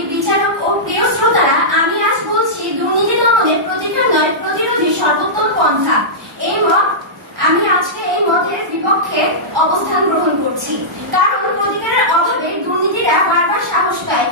বিচারপতি, বিচারক ও প্রিয় শ্রোতারা, আমি আজ বলছি দুর্নীতি দমনে প্রতিকার নয় প্রতিরোধী সর্বোত্তম পন্থা। আমি আজকে এই মতের বিপক্ষে অবস্থান গ্রহণ করছি, কারণ প্রতিকারের অভাবে দুর্নীতিরা বারবার সাহস পায়।